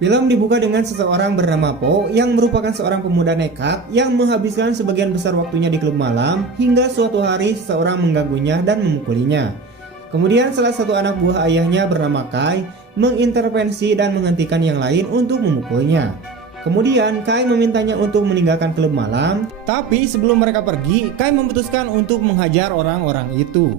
Film dibuka dengan seseorang bernama Po yang merupakan seorang pemuda nekat yang menghabiskan sebagian besar waktunya di klub malam hingga suatu hari seseorang mengganggunya dan memukulinya. Kemudian salah satu anak buah ayahnya bernama Kai mengintervensi dan menghentikan yang lain untuk memukulnya. Kemudian Kai memintanya untuk meninggalkan klub malam, tapi sebelum mereka pergi, Kai memutuskan untuk menghajar orang-orang itu.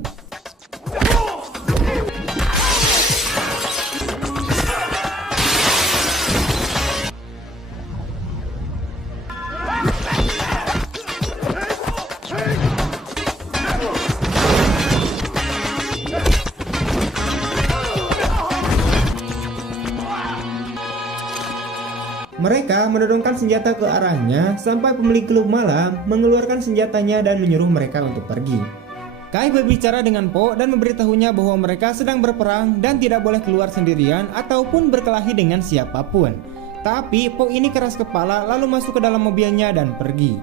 Mereka menodongkan senjata ke arahnya sampai pemilik klub malam mengeluarkan senjatanya dan menyuruh mereka untuk pergi. Kai berbicara dengan Po dan memberitahunya bahwa mereka sedang berperang dan tidak boleh keluar sendirian ataupun berkelahi dengan siapapun. Tapi Po ini keras kepala lalu masuk ke dalam mobilnya dan pergi.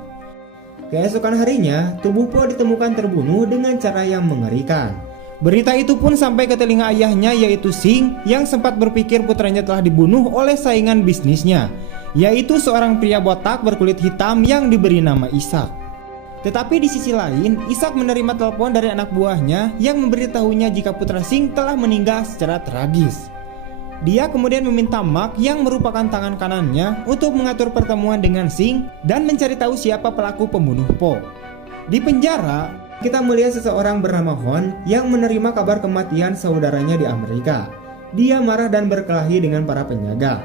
Keesokan harinya, tubuh Po ditemukan terbunuh dengan cara yang mengerikan. Berita itu pun sampai ke telinga ayahnya yaitu Sing yang sempat berpikir putranya telah dibunuh oleh saingan bisnisnya, yaitu seorang pria botak berkulit hitam yang diberi nama Ishak. Tetapi di sisi lain, Ishak menerima telepon dari anak buahnya yang memberitahunya jika putra Sing telah meninggal secara tragis. Dia kemudian meminta Mark yang merupakan tangan kanannya untuk mengatur pertemuan dengan Sing dan mencari tahu siapa pelaku pembunuh Po. Di penjara, kita melihat seseorang bernama Hon yang menerima kabar kematian saudaranya di Amerika. Dia marah dan berkelahi dengan para penjaga.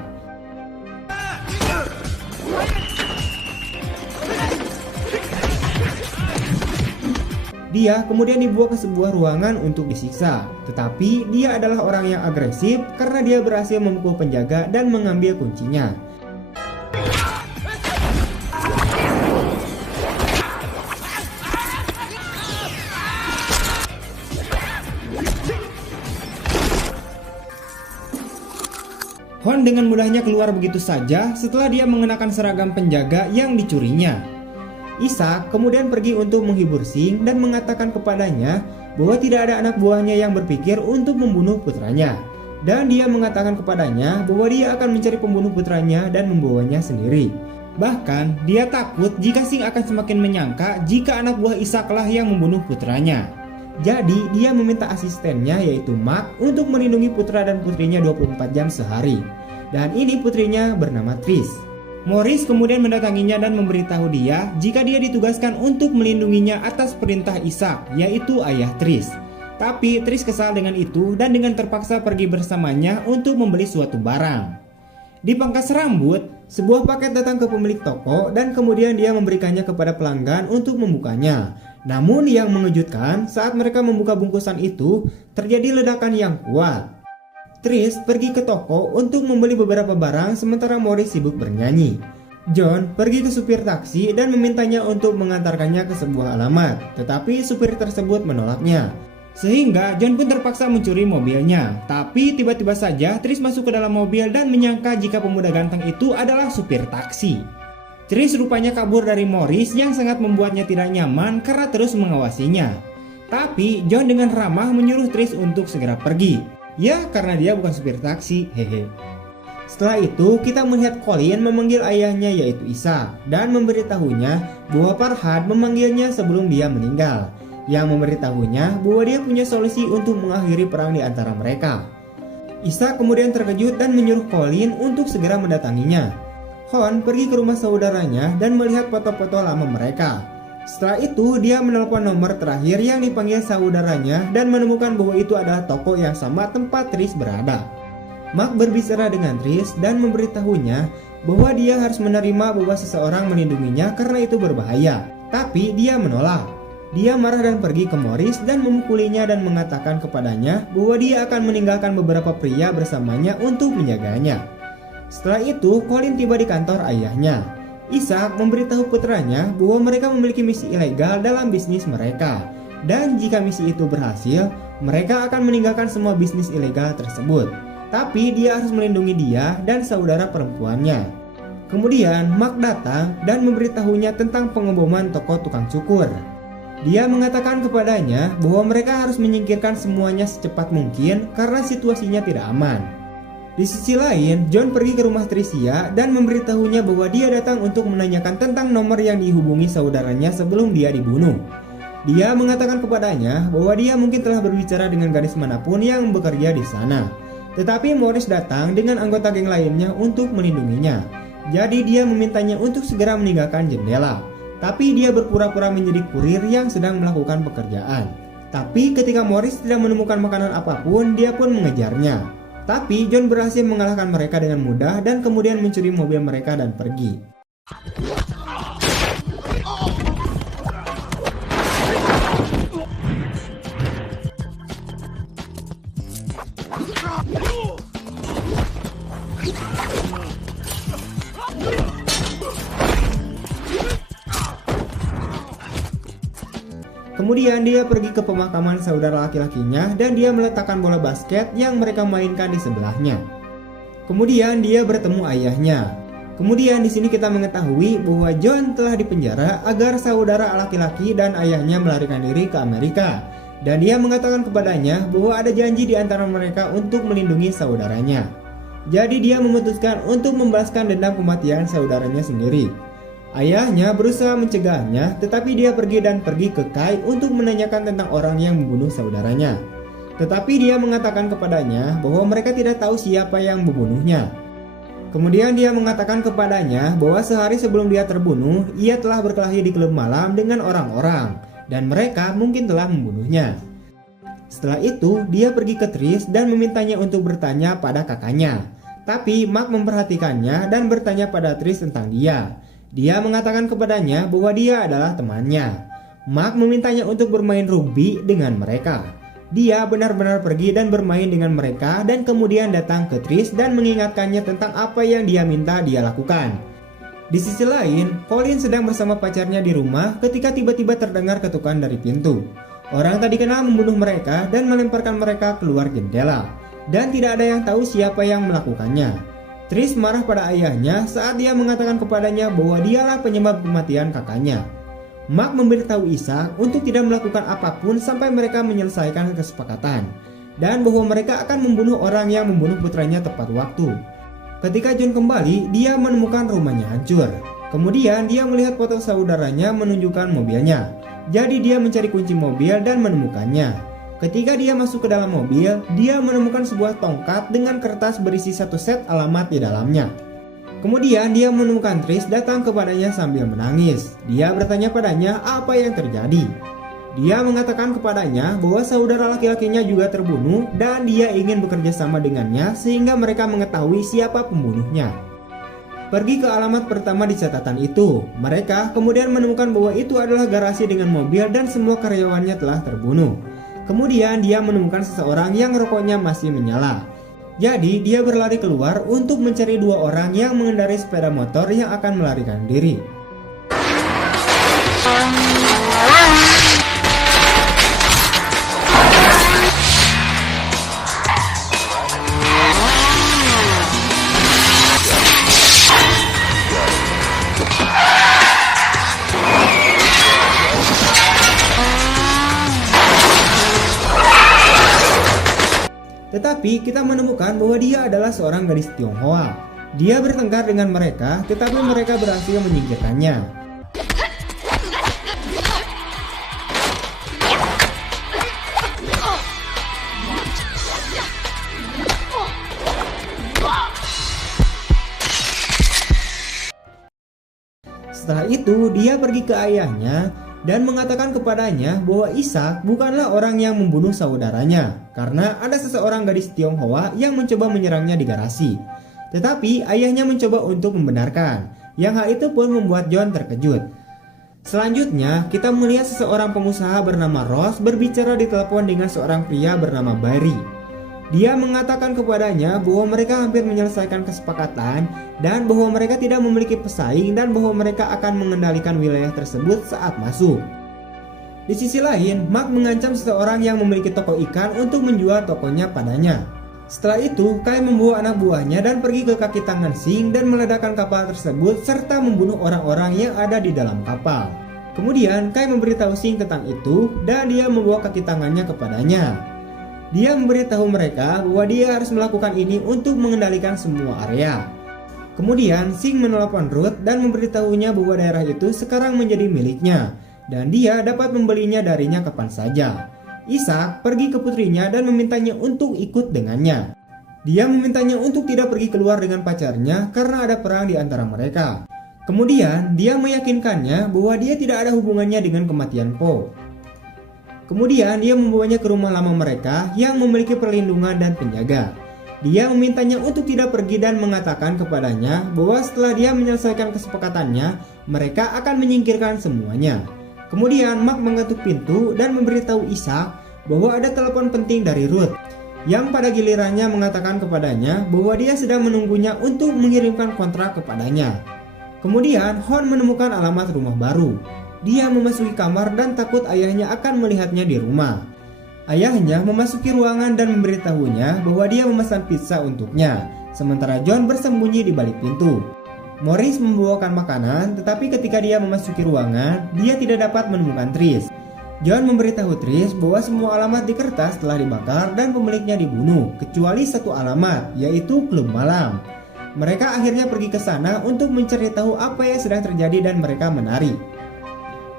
Dia kemudian dibawa ke sebuah ruangan untuk disiksa. Tetapi dia adalah orang yang agresif karena dia berhasil memukul penjaga dan mengambil kuncinya. Hon dengan mudahnya keluar begitu saja setelah dia mengenakan seragam penjaga yang dicurinya. Ishak kemudian pergi untuk menghibur Sing dan mengatakan kepadanya bahwa tidak ada anak buahnya yang berpikir untuk membunuh putranya. Dan dia mengatakan kepadanya bahwa dia akan mencari pembunuh putranya dan membawanya sendiri. Bahkan dia takut jika Sing akan semakin menyangka jika anak buah Ishaklah yang membunuh putranya. Jadi dia meminta asistennya yaitu Mark untuk melindungi putra dan putrinya 24 jam sehari. Dan ini putrinya bernama Tris. Morris kemudian mendatanginya dan memberitahu dia jika dia ditugaskan untuk melindunginya atas perintah Ishak, yaitu ayah Tris. Tapi Tris kesal dengan itu dan dengan terpaksa pergi bersamanya untuk membeli suatu barang. Di pangkas rambut, sebuah paket datang ke pemilik toko dan kemudian dia memberikannya kepada pelanggan untuk membukanya. Namun yang mengejutkan, saat mereka membuka bungkusan itu, terjadi ledakan yang kuat. Tris pergi ke toko untuk membeli beberapa barang sementara Morris sibuk bernyanyi. John pergi ke supir taksi dan memintanya untuk mengantarkannya ke sebuah alamat, tetapi supir tersebut menolaknya. Sehingga John pun terpaksa mencuri mobilnya. Tapi tiba-tiba saja Tris masuk ke dalam mobil dan menyangka jika pemuda ganteng itu adalah supir taksi. Tris rupanya kabur dari Morris yang sangat membuatnya tidak nyaman karena terus mengawasinya. Tapi John dengan ramah menyuruh Tris untuk segera pergi. Ya, karena dia bukan supir taksi, hehe. Setelah itu kita melihat Colin memanggil ayahnya yaitu Ishak dan memberitahunya bahwa Farhad memanggilnya sebelum dia meninggal, yang memberitahunya bahwa dia punya solusi untuk mengakhiri perang di antara mereka. Ishak kemudian terkejut dan menyuruh Colin untuk segera mendatanginya. Hon pergi ke rumah saudaranya dan melihat foto-foto lama mereka. Setelah itu dia menelpon nomor terakhir yang dipanggil saudaranya dan menemukan bahwa itu adalah toko yang sama tempat Tris berada. Mark berbicara dengan Tris dan memberitahunya bahwa dia harus menerima bahwa seseorang melindunginya karena itu berbahaya. Tapi dia menolak. Dia marah dan pergi ke Morris dan memukulinya dan mengatakan kepadanya bahwa dia akan meninggalkan beberapa pria bersamanya untuk menjaganya. Setelah itu Colin tiba di kantor ayahnya. Ishak memberitahu putranya bahwa mereka memiliki misi ilegal dalam bisnis mereka. Dan jika misi itu berhasil, mereka akan meninggalkan semua bisnis ilegal tersebut. Tapi dia harus melindungi dia dan saudara perempuannya. Kemudian Mark datang dan memberitahunya tentang pengeboman toko tukang cukur. Dia mengatakan kepadanya bahwa mereka harus menyingkirkan semuanya secepat mungkin karena situasinya tidak aman. Di sisi lain, John pergi ke rumah Tricia dan memberitahunya bahwa dia datang untuk menanyakan tentang nomor yang dihubungi saudaranya sebelum dia dibunuh. Dia mengatakan kepadanya bahwa dia mungkin telah berbicara dengan gadis manapun yang bekerja di sana. Tetapi Morris datang dengan anggota geng lainnya untuk melindunginya. Jadi dia memintanya untuk segera meninggalkan jendela. Tapi dia berpura-pura menjadi kurir yang sedang melakukan pekerjaan. Tapi ketika Morris tidak menemukan makanan apapun, dia pun mengejarnya. Tapi John berhasil mengalahkan mereka dengan mudah dan kemudian mencuri mobil mereka dan pergi. Kemudian dia pergi ke pemakaman saudara laki-lakinya dan dia meletakkan bola basket yang mereka mainkan di sebelahnya. Kemudian dia bertemu ayahnya. Kemudian di sini kita mengetahui bahwa John telah dipenjara agar saudara laki-laki dan ayahnya melarikan diri ke Amerika. Dan dia mengatakan kepadanya bahwa ada janji di antara mereka untuk melindungi saudaranya. Jadi dia memutuskan untuk membalaskan dendam kematian saudaranya sendiri. Ayahnya berusaha mencegahnya, tetapi dia pergi ke Kai untuk menanyakan tentang orang yang membunuh saudaranya. Tetapi dia mengatakan kepadanya bahwa mereka tidak tahu siapa yang membunuhnya. Kemudian dia mengatakan kepadanya bahwa sehari sebelum dia terbunuh, ia telah berkelahi di klub malam dengan orang-orang, dan mereka mungkin telah membunuhnya. Setelah itu, dia pergi ke Trish dan memintanya untuk bertanya pada kakaknya. Tapi Mark memperhatikannya dan bertanya pada Trish tentang dia. Dia mengatakan kepadanya bahwa dia adalah temannya. Mark memintanya untuk bermain rugby dengan mereka. Dia benar-benar pergi dan bermain dengan mereka dan kemudian datang ke Trish dan mengingatkannya tentang apa yang dia minta dia lakukan. Di sisi lain, Colin sedang bersama pacarnya di rumah ketika tiba-tiba terdengar ketukan dari pintu. Orang tak dikenal membunuh mereka dan melemparkan mereka keluar jendela. Dan tidak ada yang tahu siapa yang melakukannya. Trish marah pada ayahnya saat dia mengatakan kepadanya bahwa dialah penyebab kematian kakaknya. Mark memberitahu Ishak untuk tidak melakukan apapun sampai mereka menyelesaikan kesepakatan, dan bahwa mereka akan membunuh orang yang membunuh putranya tepat waktu. Ketika John kembali, dia menemukan rumahnya hancur. Kemudian dia melihat foto saudaranya menunjukkan mobilnya. Jadi dia mencari kunci mobil dan menemukannya. Ketika dia masuk ke dalam mobil, dia menemukan sebuah tongkat dengan kertas berisi satu set alamat di dalamnya. Kemudian dia menemukan Trish datang kepadanya sambil menangis. Dia bertanya padanya apa yang terjadi. Dia mengatakan kepadanya bahwa saudara laki-lakinya juga terbunuh dan dia ingin bekerja sama dengannya sehingga mereka mengetahui siapa pembunuhnya. Pergi ke alamat pertama di catatan itu. Mereka kemudian menemukan bahwa itu adalah garasi dengan mobil dan semua karyawannya telah terbunuh. Kemudian dia menemukan seseorang yang rokoknya masih menyala. Jadi dia berlari keluar untuk mencari dua orang yang mengendarai sepeda motor yang akan melarikan diri. Tetapi kita menemukan bahwa dia adalah seorang gadis Tionghoa. Dia bertengkar dengan mereka, tetapi mereka berhasil menyingkirkannya. Setelah itu, dia pergi ke ayahnya dan mengatakan kepadanya bahwa Ishak bukanlah orang yang membunuh saudaranya karena ada seseorang gadis Tionghoa yang mencoba menyerangnya di garasi. Tetapi ayahnya mencoba untuk membenarkan, yang hal itu pun membuat John terkejut. Selanjutnya, kita melihat seseorang pengusaha bernama Ross berbicara di telepon dengan seorang pria bernama Barry. Dia mengatakan kepadanya bahwa mereka hampir menyelesaikan kesepakatan dan bahwa mereka tidak memiliki pesaing dan bahwa mereka akan mengendalikan wilayah tersebut saat masuk. Di sisi lain, Mark mengancam seseorang yang memiliki toko ikan untuk menjual tokonya padanya. Setelah itu, Kai membawa anak buahnya dan pergi ke kaki tangan Sing dan meledakkan kapal tersebut serta membunuh orang-orang yang ada di dalam kapal. Kemudian, Kai memberitahu Sing tentang itu dan dia membawa kaki tangannya kepadanya. Dia memberitahu mereka bahwa dia harus melakukan ini untuk mengendalikan semua area. Kemudian Sing menelepon Ruth dan memberitahunya bahwa daerah itu sekarang menjadi miliknya dan dia dapat membelinya darinya kapan saja. Ishak pergi ke putrinya dan memintanya untuk ikut dengannya. Dia memintanya untuk tidak pergi keluar dengan pacarnya karena ada perang di antara mereka. Kemudian dia meyakinkannya bahwa dia tidak ada hubungannya dengan kematian Po. Kemudian dia membawanya ke rumah lama mereka yang memiliki perlindungan dan penjaga. Dia memintanya untuk tidak pergi dan mengatakan kepadanya bahwa setelah dia menyelesaikan kesepakatannya, mereka akan menyingkirkan semuanya. Kemudian Mark mengetuk pintu dan memberitahu Ishak bahwa ada telepon penting dari Ruth, yang pada gilirannya mengatakan kepadanya bahwa dia sedang menunggunya untuk mengirimkan kontrak kepadanya. Kemudian Hon menemukan alamat rumah baru. Dia memasuki kamar dan takut ayahnya akan melihatnya di rumah. Ayahnya memasuki ruangan dan memberitahunya bahwa dia memesan pizza untuknya, sementara John bersembunyi di balik pintu. Morris membawakan makanan, tetapi ketika dia memasuki ruangan, dia tidak dapat menemukan Trish. John memberitahu Trish bahwa semua alamat di kertas telah dibakar dan pemiliknya dibunuh, kecuali satu alamat, yaitu klub malam. Mereka akhirnya pergi ke sana untuk mencari tahu apa yang sedang terjadi dan mereka menari.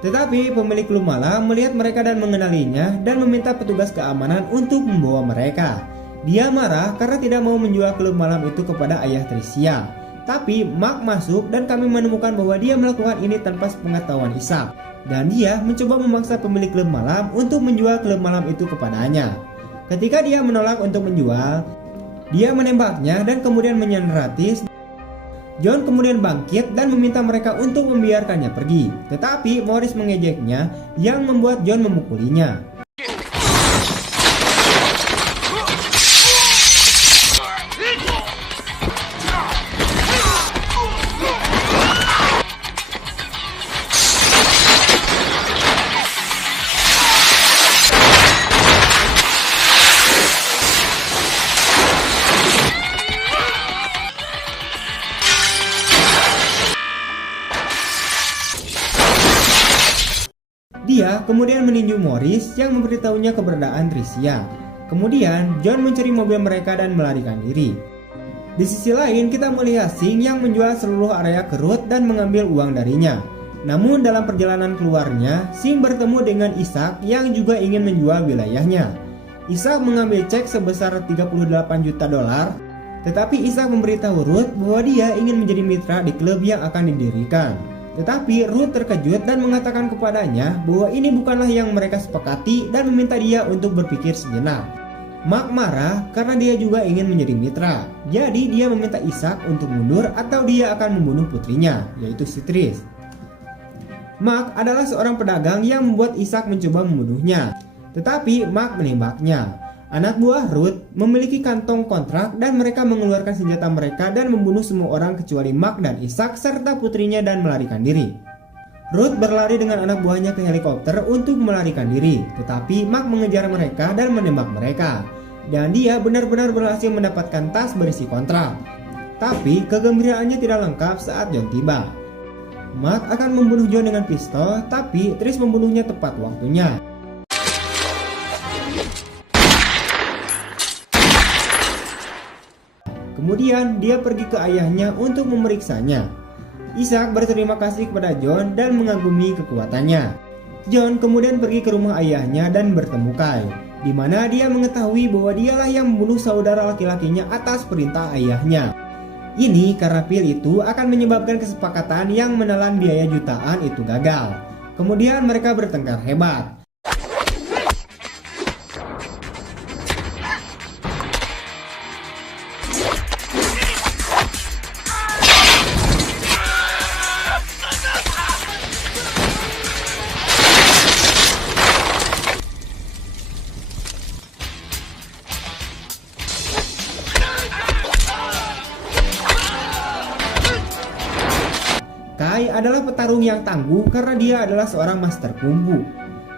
Tetapi pemilik klub malam melihat mereka dan mengenalinya dan meminta petugas keamanan untuk membawa mereka. Dia marah karena tidak mau menjual klub malam itu kepada ayah Tricia. Tapi Mark masuk dan kami menemukan bahwa dia melakukan ini tanpa sepengetahuan Ishak. Dan dia mencoba memaksa pemilik klub malam untuk menjual klub malam itu kepadanya. Ketika dia menolak untuk menjual, dia menembaknya dan kemudian menyandera Trish. John kemudian bangkit dan meminta mereka untuk membiarkannya pergi. Tetapi Morris mengejeknya yang membuat John memukulinya. Dia kemudian meninju Morris yang memberitahunya keberadaan Tricia. Kemudian John mencuri mobil mereka dan melarikan diri. Di sisi lain kita melihat Sing yang menjual seluruh area ke Ruth dan mengambil uang darinya. Namun dalam perjalanan keluarnya, Sing bertemu dengan Ishak yang juga ingin menjual wilayahnya. Ishak mengambil cek sebesar 38 juta dolar, tetapi Ishak memberitahu Ruth bahwa dia ingin menjadi mitra di klub yang akan didirikan. Tetapi Ruth terkejut dan mengatakan kepadanya bahwa ini bukanlah yang mereka sepakati dan meminta dia untuk berpikir sejenak. Mark marah karena dia juga ingin menjadi mitra. Jadi dia meminta Ishak untuk mundur atau dia akan membunuh putrinya, yaitu si Trish. Mark adalah seorang pedagang yang membuat Ishak mencoba membunuhnya. Tetapi Mark menembaknya. Anak buah Ruth memiliki kantong kontrak dan mereka mengeluarkan senjata mereka dan membunuh semua orang kecuali Mark dan Ishak serta putrinya dan melarikan diri. Ruth berlari dengan anak buahnya ke helikopter untuk melarikan diri, tetapi Mark mengejar mereka dan menembak mereka. Dan dia benar-benar berhasil mendapatkan tas berisi kontrak. Tapi kegembiraannya tidak lengkap saat John tiba. Mark akan membunuh John dengan pistol, tapi Trish membunuhnya tepat waktunya. Kemudian dia pergi ke ayahnya untuk memeriksanya. Ishak berterima kasih kepada John dan mengagumi kekuatannya. John kemudian pergi ke rumah ayahnya dan bertemu Kay, di mana dia mengetahui bahwa dialah yang membunuh saudara laki-lakinya atas perintah ayahnya. Ini karena pil itu akan menyebabkan kesepakatan yang menelan biaya jutaan itu gagal. Kemudian mereka bertengkar hebat. Kai adalah petarung yang tangguh karena dia adalah seorang master kungfu.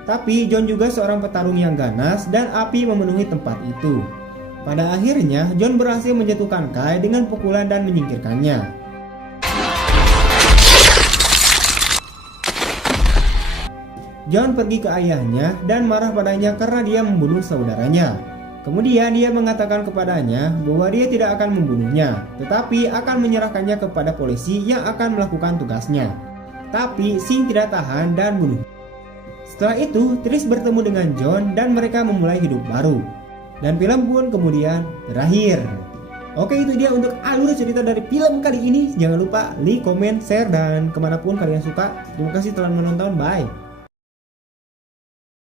Tapi John juga seorang petarung yang ganas dan api memenuhi tempat itu. Pada akhirnya John berhasil menjatuhkan Kai dengan pukulan dan menyingkirkannya. John pergi ke ayahnya dan marah padanya karena dia membunuh saudaranya. Kemudian dia mengatakan kepadanya bahwa dia tidak akan membunuhnya, tetapi akan menyerahkannya kepada polisi yang akan melakukan tugasnya. Tapi Singh tidak tahan dan bunuh. Setelah itu, Trish bertemu dengan John dan mereka memulai hidup baru. Dan film pun kemudian berakhir. Oke, itu dia untuk alur cerita dari film kali ini. Jangan lupa like, comment, share, dan kemanapun kalian suka. Terima kasih telah menonton, bye.